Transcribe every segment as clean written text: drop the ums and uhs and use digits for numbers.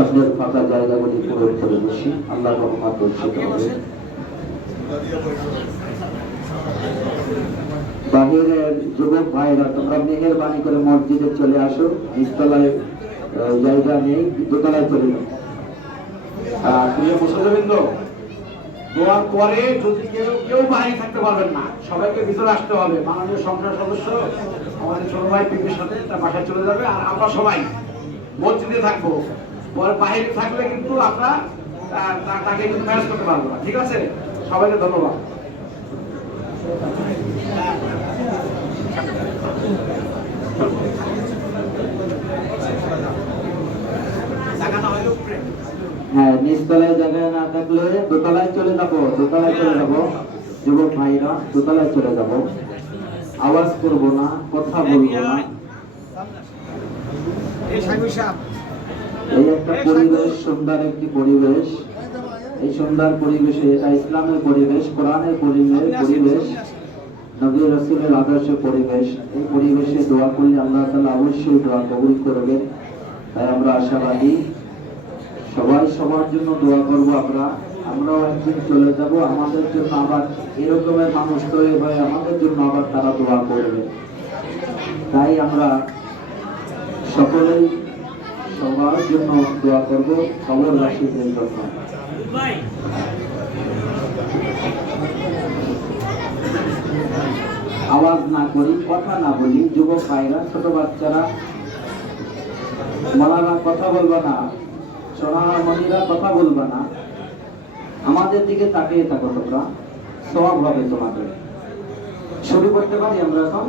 সামনের ফাঁকা জায়গাগুলি পূরণ করে বসি। আল্লাহ রহমত বর্ষিত হবে। বাহিরের যুবক ভাইরা তোমরা মেহেরবানি করে মসজিদে চলে আসো। নিচতলায় জায়গা নেই, দোতলায় চলে যাও। প্রিয় মুসল্লিবৃন্দ, দোয়ার পরে যদি কেউ বাইরে থাকতে পারবেন না, সবাইকে ভিতরে আসতে হবে। মাননীয় সংসদ সদস্য আমাদের ছোট ভাই পিপির সাথে তার বাসায় চলে যাবে, আর আমরা সবাই মসজিদে থাকবো। পরে বাইরে থাকলে কিন্তু আমরা তাকে কিন্তু ম্যানেজ করতে পারবো না। ঠিক আছে, সবাইকে ধন্যবাদ। হ্যাঁ, নিচতলায় জায়গা না থাকলে দোতলায় চলে যাবো। দোতলায় চলে যাবো যুবক ভাইরা, দোতলায় চলে যাবো। আওয়াজ করবো না, কথা বলবো না। এই একটা পরিবেশ, সুন্দর একটি পরিবেশ। এই সুন্দর পরিবেশে, এটা ইসলামের পরিবেশ, কোরআনের পরিবেশ, নবী রাসূলের আদর্শের পরিবেশ। এই পরিবেশে দোয়া করলে আল্লাহ তাআলা অবশ্যই দোয়া কবুল করবেন। তাই আমরা আশাবাদী, সবাই সবার জন্য দোয়া করবো। আমরাও একদিন চলে যাব, আমাদের জন্য আবার এরকমের মানুষ তৈরি হয়ে আমাদের জন্য আবার তারা দোয়া করবে। তাই আমরা সকলেই সবার জন্য দোয়া করবো, খবরবাসীদের জন্য। আওয়াজ না করি, কথা না বলি। যুবক ভাইরা, ছোট বাচ্চারা, মালারা কথা বলবা না, সোনামণিরা কথা বলবা না। আমাদের দিকে তাকিয়ে থাকো তোমরা, সওয়াব হবে তোমাদের। শুরু করতে পারি আমরা এখন?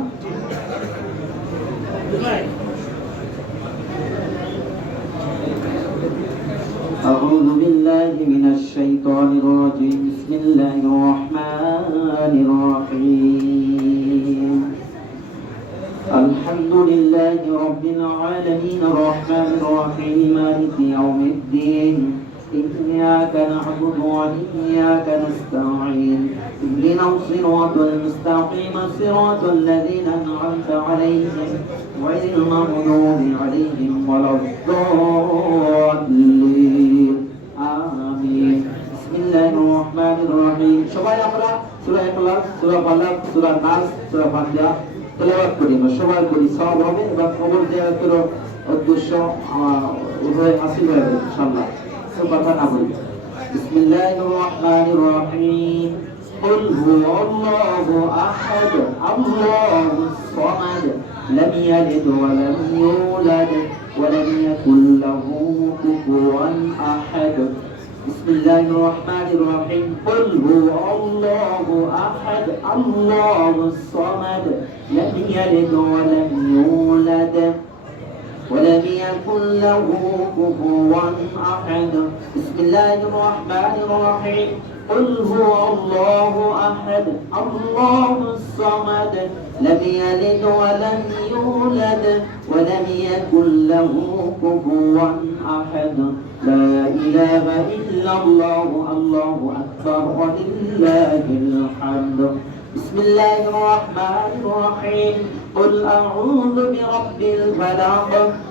أعوذ بالله من الشيطان الرجيم. بسم الله الرحمن الرحيم. الحمد لله رب العالمين الرحمن الرحيم مالك يوم الدين. إياك نعبد وإياك نستعين. اهدنا الصراط المستقيم صراط الذين أنعمت عليهم غير المغضوب عليهم ولا الضالين. آمين. بسم الله الرحمن الرحيم. সবাই আমরা সূরা ইখলাস, সূরা ফালাক, সূরা নাস, সূরা ফাতিহা তেলাওয়াত করি। সবাই করি, সওয়াব হবে এবং কবর জিয়ারতের উদ্দেশ্য উভয় হাসিল হবে ইনশাআল্লাহ। কথা না বলি। বিসমিল্লাহির রহমানির রহিম। قل هو الله أحد الله الصمد لم يلد ولم يولد ولم يكن له كفوا أحد. بسم الله الرحمن الرحيم. قل هو الله أحد الله الصمد لم يلد ولم يولد ولم يكن له كفوا أحد. بسم الله الرحمن الرحيم. قل هو الله أحد الله الصمد لم يلد ولم يولد ولم يكن له كفوا أحد. لا إله إلا الله الله أكبر ولله الحمد. بسم الله الرحمن الرحيم. قل أعوذ برب الفلق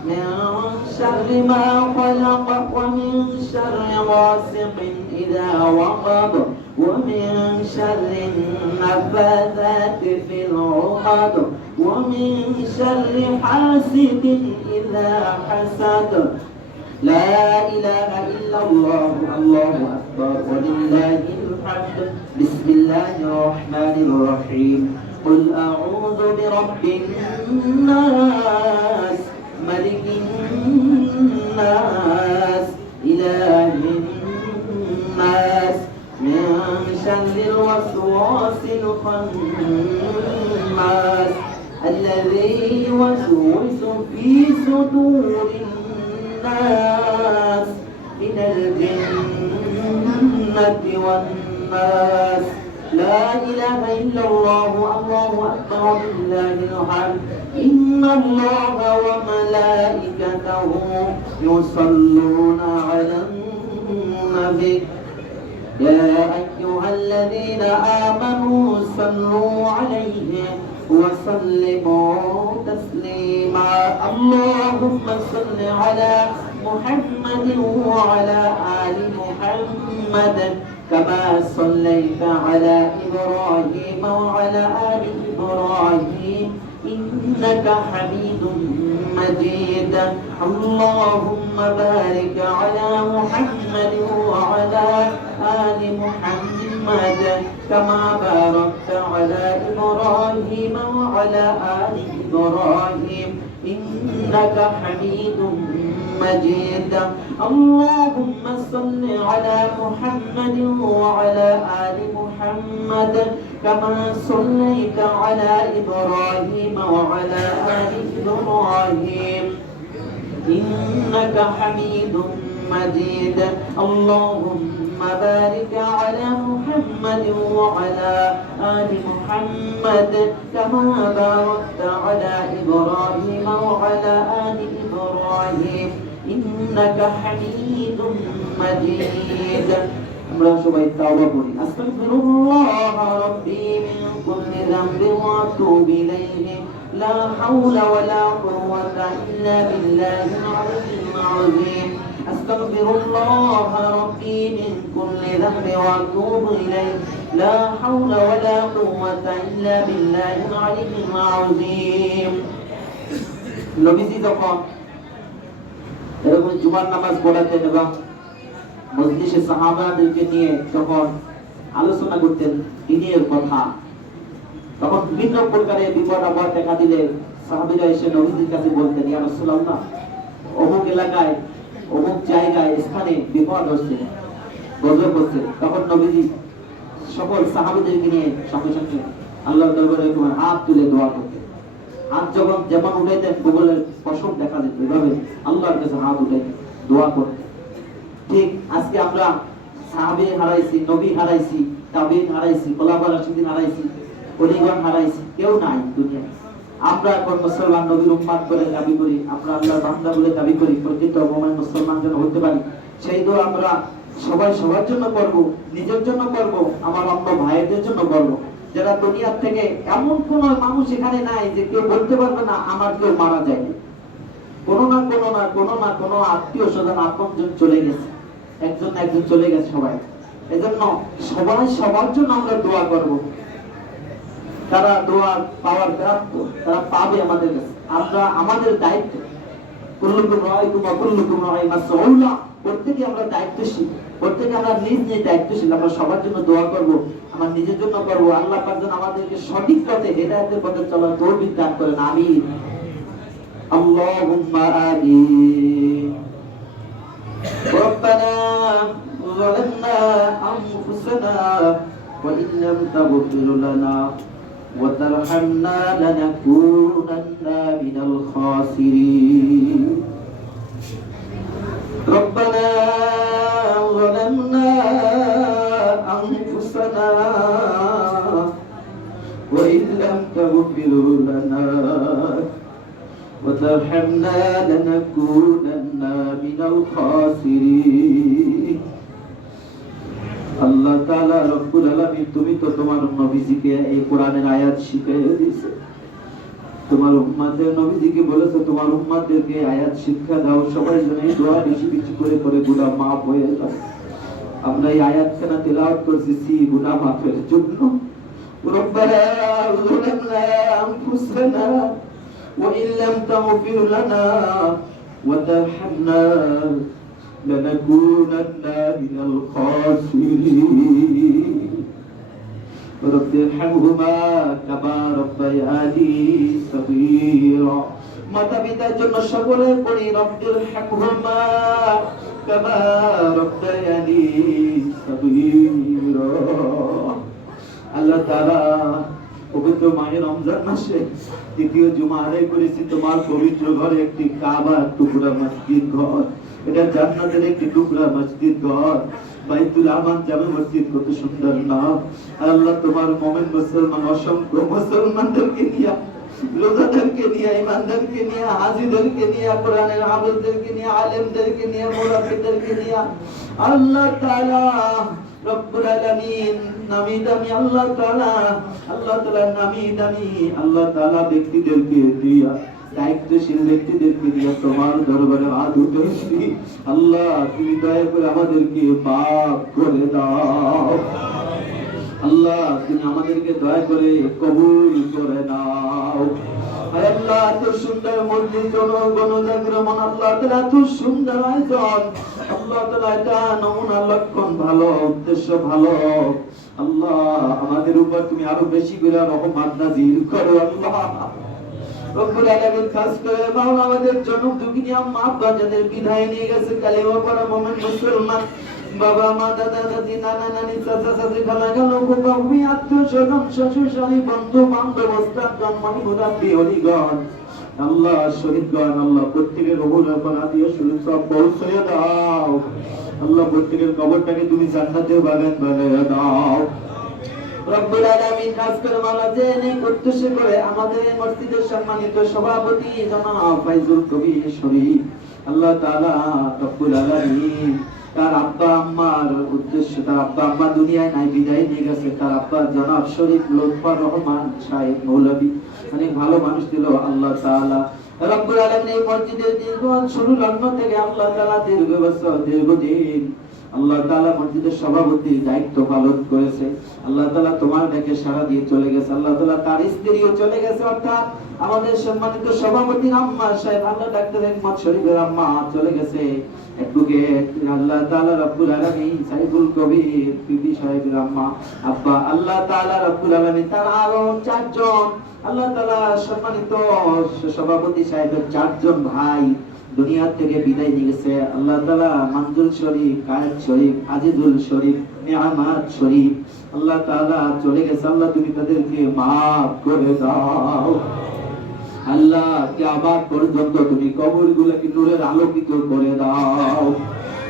من شر ما خلق ومن شر غاسق إذا وقب ومن شر النفاثات في العقد ومن شر حاسد إذا حسد. لا إله إلا الله الله أكبر ولله الحمد. بسم الله الرحمن الرحيم. قل أعوذ برب الناس ملك الناس إله الناس من شر الوسواس الخناس الذي يوسوس في صدور الناس من الجنة والناس. لا إله إلا الله الله أكبر لله الحمد. إن الله وملائكته يصلون على النبي يا أيها الذين آمنوا صلوا عليه وسلموا تسليما. اللهم صل على محمد وعلى آل محمد كما صليت على إبراهيم وعلى آل إبراهيم إنك حميد مجيد اللهم بارك على محمد وعلى آل محمد كما باركت على إبراهيم وعلى آل إبراهيم إنك حميد مجيد اللهم صل على محمد وعلى آل محمد كما صليت على إبراهيم وعلى آل إبراهيم إنك حميد مجيد اللهم بارك على محمد وعلى آل محمد كما باركت على إبراهيم وعلى آل إبراهيم إنك حميد مجيد আমরা সবাই তাওবা করি আস্তাগফিরুল্লাহ রাব্বি মিন কুল্লি যামবিন ওয়া আতুবু ইলাইহি লা হাওলা ওয়া লা কুওয়াতা ইল্লা বিল্লাহিল আলিয়্যিল আযীম আস্তাগফিরুল্লাহ রাব্বি মিন কুল্লি যামবিন ওয়া আতুবু ইলাইহি লা হাওলা ওয়া লা কুওয়াতা ইল্লা বিল্লাহিল আলিয়্যিল আযীম নবীজি যখন এরকম জুমার নামাজ পড়াতেন এবং মজলিসে সাহাবাদেরকে নিয়ে যখন আলোচনা করতেন দ্বীনের কথা তখন বিভিন্ন প্রকারের বিপদ আপদ দেখা দিলে সাহাবীরা এসে নবীজির কাছে বলতেন ইয়া রাসূলুল্লাহ অমুক এলাকায় অমুক জায়গায় স্থানে বিপদ হচ্ছে গজব হচ্ছে তখন নবীজি সকল সাহাবীদেরকে নিয়ে সঙ্গে সঙ্গে আল্লাহর দরবারে হাত তুলে দোয়া করতেন হাত যখন যেমন উঠাইতেন কবুলের পশম দেখা যেত এভাবে আল্লাহর কাছে হাত উঠাইতেন দোয়া করতেন ঠিক আজকে আমরা সাহাবী হারাইছি নবী হারাইছি তাবিঈন হারাইছি খোলাফা রাশিদিন হারাইছি ওলিগণ হারাইছি কেউ নাই দুনিয়ায় আমরা এখন মুসলমান নবীর উম্মত বলে দাবি করি আমরা আল্লাহর বান্দা বলে দাবি করি প্রকৃত মুমিন মুসলমান যেন হতে পারি সেই দোয়া আমরা সবাই সবার জন্য করব নিজের জন্য করব আমার অন্য ভাইদের জন্য করব যারা দুনিয়া থেকে এমন কোন মানুষ এখানে নাই যে কেউ বলতে পারবে না আমার কেউ মারা যায়নি কোনো না কোনো আত্মীয় স্বজন আপনজন চলে গেছে একজন না একজন চলে গেছে সবাই এজন্য সবাই সবার জন্য আমরা দোয়া করব তারা দোয়া পাওয়ার প্রাপ্য তারা পাবে আমাদের কাছে আমরা আমাদের দায়িত্ব কুল্লুকুম রাইকুম ওয়া কুল্লুকুম রাই মাসউলা প্রত্যেকই আমরা দায়িত্বশীল প্রত্যেকই আমরা নিজ নিজ দায়িত্বশীল আমরা সবার জন্য দোয়া করব আমার নিজের জন্য করব আল্লাহ পাক যেন আমাদেরকে সঠিক পথে হেদায়েতের পথে চলার তৌফিক দান করেন আমিন اللهم آمين ربنا ظلمنا أنفسنا وإن لم تغفر لنا وترحمنا لنكونن من الخاسرين ربنا ظلمنا أنفسنا وإن لم تغفر لنا وترحمنا لنكونن من الخاسرين আল্লাহ তাআলা রব্বুল আলামিন তুমি তো তোমার নবীজিকে এই কোরআনের আয়াত শিখিয়ে দিয়েছো তোমার উম্মতের নবীজিকে বলেছো তোমার উম্মতদেরকে আয়াত শিক্ষা দাও সবাই যেন এই দোয়া বেশি বেশি করে করে গুনাহ maaf হয়ে যায় আমরা এই আয়াতখানা তেলাওয়াত করছি গুনাহ মাফের জন্য রব্বানা যালামনা আনফুসানা وإن لم تغفر لنا وترحمنا لنكونن من الخاسرين رب ارحمهما كما ربياني صغيرا মাতা পিতার জন্য সকলে পড়ি রব্বির হামহুমা কামা রব্বায়ানি সগীরা আল্লাহ তাআলা পবিত্র মাহে রমজান মাসে দ্বিতীয় জুমা আদায় করেছি তোমার পবিত্র ঘরে একটি কাবা টুকরা মসজিদ ঘর এটা জান্নাতের একটি টুকরা মসজিদ ঘর বাইতুল আমান জামে মসজিদ কত সুন্দর নাম আল্লাহ তোমার মুমিন মুসলমান অসংখ্য মুসলমানদেরকে নিয়ে রোজাদারকে নিয়ে ইমানদারকে নিয়ে হাজিদেরকে নিয়ে কোরআনের হাফেজদেরকে নিয়ে আলেমদেরকে নিয়ে মুরাব্বিদেরকে নিয়ে আল্লাহ তাআলা রব্বুল আলামিন নামি দামি আল্লাহ তাআলা নামি দামি আল্লাহ তাআলা ব্যক্তিদেরকে দিয়া দায়িত্বশীল ব্যক্তিদেরকে নিয়ে তোমার দরবারে হাত উঠেছি। আল্লাহ তুমি দয়া করে আমাদেরকে মাফ করে দাও। আল্লাহ তুমি আমাদেরকে দয়া করে কবুল করে নাও। আয় আল্লাহ এত সুন্দর মসজিদ গণজাগরণ, আল্লাহ তাআলা এত সুন্দর আয়োজন, আল্লাহ তাআলা এটা নমুনা লক্ষণ ভালো, উদ্দেশ্য ভালো। আল্লাহ আমাদের উপর তুমি আরো বেশি করে রহমত নাযিল করো। আল্লাহ রব্বুল আলামিন খাস করে মাওলা আমাদের জনম দুঃখিনী আম্মা আব্বা যাদের বিদায় নিয়ে গেছে, কালিমা পড়া মুমিন মুসলমান বাবা মা দাদা দাদি নানা নানি চাচা চাচি খালা গেল কবি আত্মীয় স্বজন শ্বশুর শালী বন্ধু বান্ধব ওস্তাদ গান মুরাব্বি হরিগণ, আল্লাহ শহীদগণ, আল্লাহ প্রত্যেকের রুহুল রব্বানা দিয়ে শুরু সব পৌঁছে দাও। আল্লাহ প্রত্যেকের কবরটাকে তুমি জান্নাতের বাগান বানিয়ে দাও। রব্বুল আলামিন খাস করে মাওলা যে নেক উদ্দেশ্য করে আমাদের মসজিদের সম্মানিত সভাপতি জনাব ফাইজুল কবির শরীফ, আল্লাহ তাআলা রব্বুল আলামিন তার আব্বা আম্মার উদ্দেশ্য, তার আব্বা আম্মা দুনিয়ায় নাই, বিদায় নিয়ে গেছে। তার আব্বা জনাব শরীফ লুৎফর রহমান সাহেব মৌলভী, অনেক ভালো মানুষ ছিল। আল্লাহ তাআলা রব্বুল আলামিন এই মসজিদের দীর্ঘ শুরু লগ্ন থেকে আল্লাহ তাআলা দীর্ঘ বছর দীর্ঘদিন আল্লাহ তাআলা মসজিদের সভাপতির দায়িত্ব পালন করেছে। আল্লাহ তাআলা তোমার ডাকে সাড়া দিয়ে চলে গেছে। আল্লাহ তাআলা তার স্ত্রীও চলে গেছে, অর্থাৎ আমাদের সম্মানিত সভাপতি আম্মা সাহেব, আল্লাহ ডাক্তার হেকমত শরীফের আম্মা চলে গেছে। অ্যাডভোকেট আল্লাহ তাআলা রব্বুল আলামিন সাইফুল কবির বিবি সাহেবের আম্মা আব্বা, আল্লাহ তাআলা রব্বুল আলামিন তার আরো চারজন আল্লাহ তাআলা সম্মানিত সভাপতি সাহেবের চারজন ভাই দুনিয়া থেকে বিদায় নিয়ে গেছে। আল্লাহ তাআলা মঞ্জুর শরীফ, কায়েদ শরীফ, আজিজুল শরীফ, নিয়ামত শরীফ, আল্লাহ তাআলা চলে গেছে। আল্লাহ তুমি তাদেরকে maaf করে দাও। আল্লাহ কিয়ামত পর্যন্ত তুমি কবরগুলোকে নূরের আলোকিত করে দাও।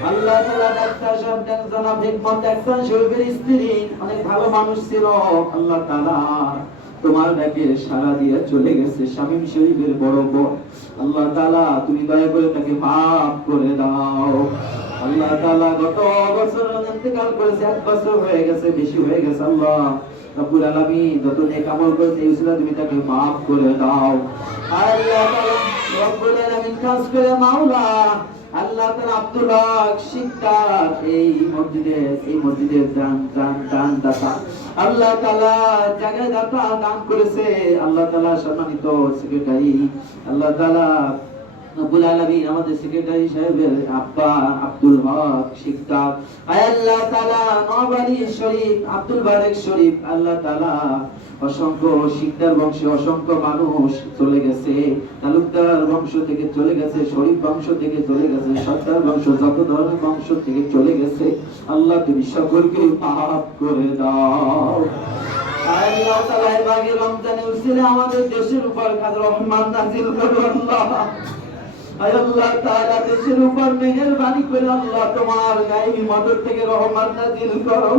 আল্লাহ তাআলা ডাক্তার সাহেব জনাব হেকমত ডাক্তার শরীফের স্ত্রী অনেক ভালো মানুষ ছিল। আল্লাহ তাআলা তোমার ডাকে সাড়া দিয়ে চলে গেছে। শামীম শরীফের বড় বোন, আল্লাহ তাআলা তুমি দয়া করে তাকে maaf করে দাও। আল্লাহ তাআলা গত বছর ইন্তেকাল করেছে, 1 বছর হয়ে গেছে, বেশি হয়ে গেছে। আল্লাহ রব্বুল আলামিন যত নেক আমল করেছে এই উসিলা তুমি তাকে maaf করে দাও। আল্লাহ তাআলা রব্বুল আলামিন খাস করে মাওলা আল্লাহ তাআলা আব্দুল হক শিকদার এই মসজিদের দান দাতা, আল্লাহ তাআলা জায়গা দাতা দান করেছে। আল্লাহ তাআলা সম্মানিত সেক্রেটারি, আল্লাহ তাআলা রব্বুল আলামিন আমাদের সেক্রেটারি সাহেবের আব্বা আব্দুল হক শিকদার, আল্লাহ তাআলা নওয়াবাড়ি শরীফ আব্দুল বারেক শরীফ, আল্লাহ তাআলা অসংখ্য শিকদার বংশে অসংখ্য মানুষ চলে গেছে। তালুকদার বংশ থেকে চলে গেছে, শরীফ বংশ থেকে চলে গেছে, সর্দার বংশ, যত ধরনের বংশ থেকে চলে গেছে। আল্লাহ তুমি সকলকে maaf করে দাও। আল্লাহ তাআলা এই মাঘে রমজানে উসিলে আমাদের দেশের উপর কাজ রহমান নাযিল করো। আল্লাহ আল্লাহ তাআলা দেশের উপর মেহেরবানি করে আল্লাহ তোমার গায়েবী মদদ থেকে রহমত নাযিল করো।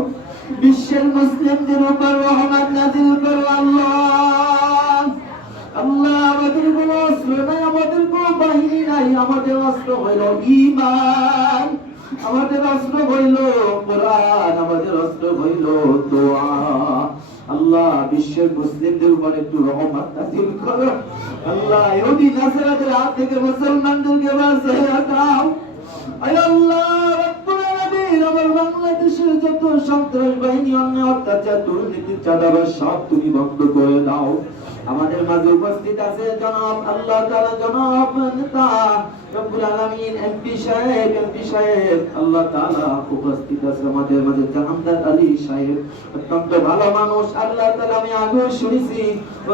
বিশ্বের মুসলিমদের উপর রহমত নাযিল করো। আল্লাহ আল্লাহ আমাদের কোনো অস্ত্র নাই, আমাদের কোনো বাহিনী নাই, আমাদের অস্ত্র হইল ঈমান, আমাদের অস্ত্র হইল কোরআন, আমাদের অস্ত্র হইল দোয়া। আল্লাহ বিশ্বের মুসলিমদের উপর একটু রহমত নাযিল করো। আল্লাহ ইহুদি নাসারাদের হাত থেকে মুসলমানদেরকে বাঁচিয়ে দাও। আয় আল্লাহ রব্বুল আলামিন আমার বাংলাদেশের যত সন্ত্রাস বাহিনী, অন্যায়, অত্যাচার, দুর্নীতি, চাঁদাবাজ সব তুমি বন্ধ করে দাও। আমাদের মাঝে উপস্থিত আছে জনাব আল্লাহ তাআলা জনাব নেতা রব্বুল আলামিন এমপি সাহেব আল্লাহ তাআলা উপস্থিত আছে আমাদের মাঝে। জাহাঙ্গীর আলী সাহেব অত্যন্ত ভালো মানুষ। আল্লাহ তাআলা আমি আগে শুনেছি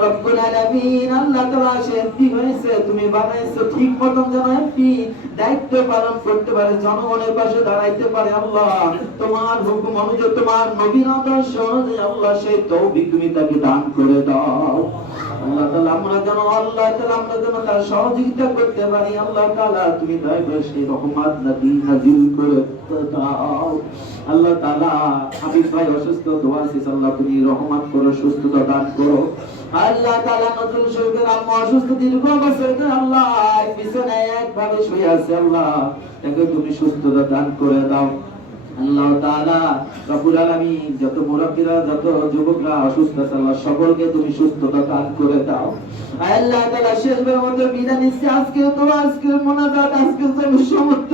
রব্বুল আলামিন আল্লাহ তাআলা সে এমপি হয়েছে, তুমি বানাইছো ঠিক মতন যেন এমপি দায়িত্ব পালন করতে পারে, জনগণের পাশে দাঁড়াইতে পারে। আল্লাহ তোমার হুকুম অনুযায়ী, তোমার নবীর আদর্শ অনুযায়ী আল্লাহ সেই তৌফিক তুমি তাকে দান করে দাও। আল্লাহ তাআলা আমরা যেন তার সহযোগিতা করতে পারি। আল্লাহ তাআলা তুমি দয়া করে সেই রহমত নাযিল করে দাও। আল্লাহ তাআলা হাবিব ভাই অসুস্থ, দোয়া শেষ, আল্লাহ তুমি রহমত করো, সুস্থতা দান করো। আল্লাহ তাআলা নজরুল শরীফের আম্মা অসুস্থ, দীর্ঘ বছর ধরে আল্লাহ বিছানায় একভাবে শুয়ে আছে, আল্লাহ তাকে তুমি সুস্থতা দান করে দাও। আল্লাহ তাআলা রব্বুল আলামিন যত মুরাব্বিরা যত যুবকরা অসুস্থ আছে আল্লাহ সকলকে তুমি সুস্থতা দান করে দাও। আয় আল্লাহ তাআলা শেষবারের মতো বিদায় নিচ্ছি। আজকে তোমার আজকের মোনাজাত, আজকে তোমার সমর্থ,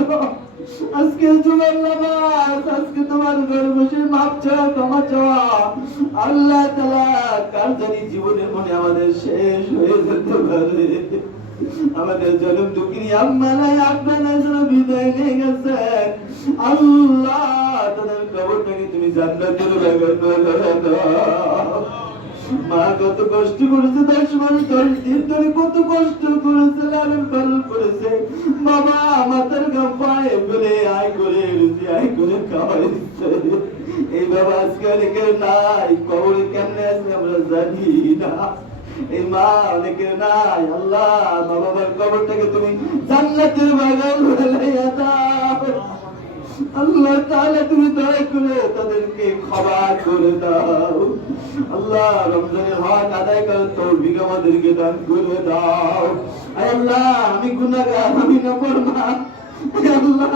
আজকে তোমার নামাজ, আজকে তোমার ঘরে বসে মাপ চাওয়া ক্ষমা চাওয়া। আল্লাহ তাআলা কার জানি জীবনের মনে আমাদের শেষ হয়ে যেতে পারে, আমাদের জনম দুঃখিনী আম্মা নাই আব্বা নাই যারা বিদায় নিয়ে গেছে, আল্লাহ তাদের কবরটাকে তুমি জান্নাতের বাগান দাও। মা কত কষ্ট করেছে, 10 মাস 10 দিন ধরে কত কষ্ট করেছে, লালন পালন করেছে। বাবা মাথার ঘাম পায়ে ফেলে আয় করে রুজি আয় করে খাওয়াইছে। এই বাবা আজকে অনেকের নাই, কবরে কেমনে আছে আমরা জানি না। এই মা অনেকের নাই, আল্লাহ মা বাবার কবরটাকে তুমি জান্নাতের বাগান বানাইয়া দাও। আল্লাহ তাআলা তুমি দয়া করে তাদেরকে ক্ষমা করে দাও। আল্লাহ রমজানের হক আদায় করার তৌফিক আমাদেরকে দান করে দাও। আয় আল্লাহ আমি গুনাহগার, আমি নাফরমান। আয় আল্লাহ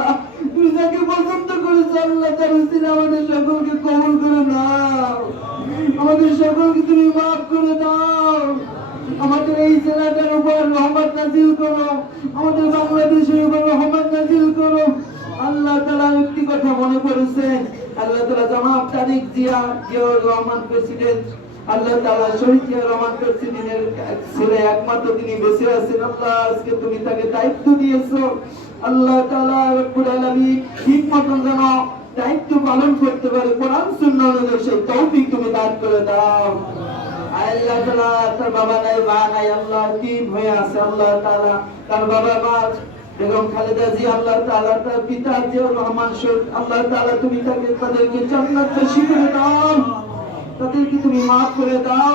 তুমি যাকে পছন্দ করেছো আল্লাহ তার উসিলা আমাদের সকলকে কবুল করে নাও, আমাদের সকলকে তুমি মাফ করে দাও। আমাদের এই জেলাটার উপর রহমত নাজিল করো, আমাদের বাংলাদেশের উপর রহমত নাজিল করো। আল্লাহ তাআলা একটি কথা মনে করেছে, আল্লাহ তাআলা জনাব তারিক জিয়াউর রহমান প্রেসিডেন্ট, আল্লাহ তাআলা শহীদ জিয়াউর রহমান প্রেসিডেন্টের ছেলে একমাত্র তিনি বেঁচে আছেন। আল্লাহ আজকে তুমি তাকে দায়িত্ব দিয়েছো, আল্লাহ তাআলা রব্বুল আলামিন ঠিক মতন যেন দায়িত্ব পালন করতে পারে, কোরআন সুন্নাহ অনুযায়ী সেই তৌফিক তুমি দান করে দাও। আল্লাহ তাআলা তার বাবা নাই মা নাই, আল্লাহ তিন হয়ে আছে, আল্লাহ তাআলা তার বাবা মা বেগম খালেদা জি, আল্লাহ তাআলা তার পিতা জিয়াউর রহমান শহীদ, আল্লাহ তাআলা তুমি তাদেরকে জান্নাত নসিব করে দাও, তাদেরকে তুমি মাফ করে দাও।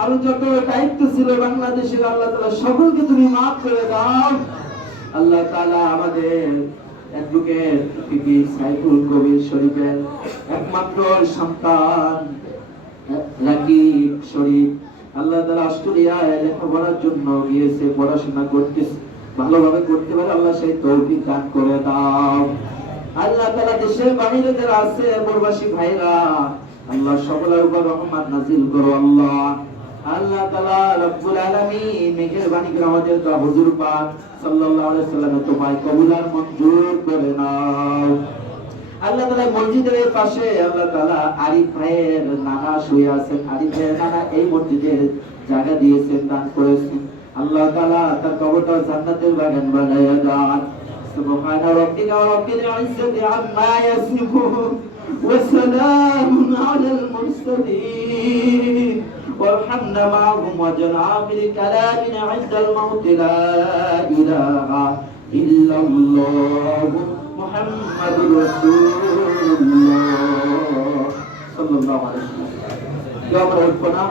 আর যত দায়িত্ব ছিল বাংলাদেশের আল্লাহ তাআলা সকলকে তুমি মাফ করে দাও। আল্লাহ তাআলা আমাদের অ্যাডভোকেট পিপি সাইফুল কবির শরীফের একমাত্র সন্তান রাকিব শরীফ, আল্লাহ তাআলা অস্ট্রেলিয়ায় লেখাপড়ার জন্য গিয়েছে, পড়াশোনা করতেছে, ভালোভাবে করতে পারে, আল্লাহ সেই তৌফিক দান করে দাও। আল্লাহ তাআলা দেশের বাইরে যারা আছে প্রবাসী ভাইরা, আল্লাহ সকলের উপর রহমত নাজিল করো। আল্লাহ আল্লাহ তাআলা রব্বুল আলামিন মেহেরবানি করে আমাদের দোয়া হুজুর পাক সাল্লাল্লাহু আলাইহি ওয়াসাল্লামের তোমায় কবুল আর মঞ্জুর করে নাও। আল্লাহ তাআলা মসজিদের পাশে আল্লাহ তাআলা আরিফ ভাইয়ের নানা শুয়ে আছেন, আরিফ ভাইয়ের নানা এই মসজিদের জায়গা দিয়েছেন, দান করেছেন। আল্লাহ তাআলা তার কবরটা জান্নাতের বাগান বানায়া দাও। সুবহান রাব্বিকা রাব্বিল ইজ্জাতি আম্মা ইয়াসিফুন ওয়া সালামুন আলাল মুরসালিন ওয়ারহামনা মা'হুম ওয়াজ'আল আখির কালামিনা 'ইনদাল মাউত লা ইলাহা ইল্লাল্লাহ মুহাম্মাদুর রাসূলুল্লাহ সাল্লাল্লাহু আলাইহি ওয়াসাল্লাম। কেউ আমরা উঠবো না?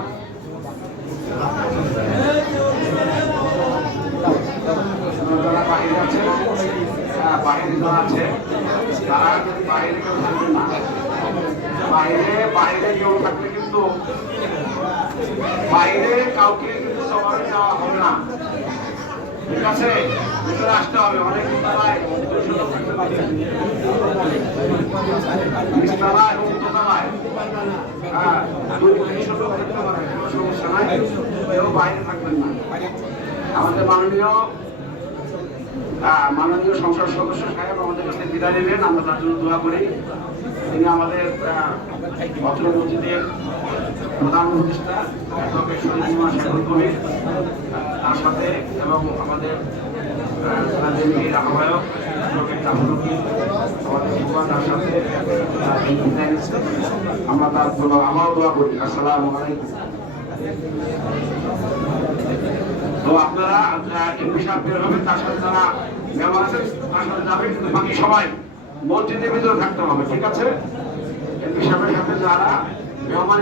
যারা বাইরে আছে, বাইরে যারা আছে তারা বাইরে কেউ থাকবে না। বাইরে কেউ থাকলে কিন্তু বাইরে কাউকে কিন্তু সবাই যাওয়া হবে না, ঠিক আছে? ভিতরে আসতে হবে। অনেক তারায় নিচতলায় এবং দোতলায়, হ্যাঁ 2-300 লোক থাকতে পারে, কোনো সমস্যা নাই, কেউ বাইরে থাকবেন না। আমাদের মাননীয় সংসদ সদস্য সাহেব আমাদের কাছে বিদায় নেবেন, আমরা তার জন্য দোয়া করি। তিনি আমাদের অত্র মসজিদের প্রধান উপদেষ্টা অ্যাডভোকেট শরীফ ইমাম সাইফুল কবির, তার সাথে এবং আমাদের জেলার আহ্বায়ক অ্যাডভোকেট জাফরুদ্দিন, আমাদের ভগবান তার সাথে বিদায় নিচ্ছেন। আমরা তার আমরাও দোয়া করি। আসসালামু আলাইকুম। তো আপনারা এমপি সাহেব বের হবেন, তার সাথে যারা মেম্বার আছেন তার সাথে যাবেন, কিন্তু বাকি সবাই মসজিদের ভিতরে থাকতে হবে, ঠিক আছে? এমপি সাহেবের সাথে যারা মেহমান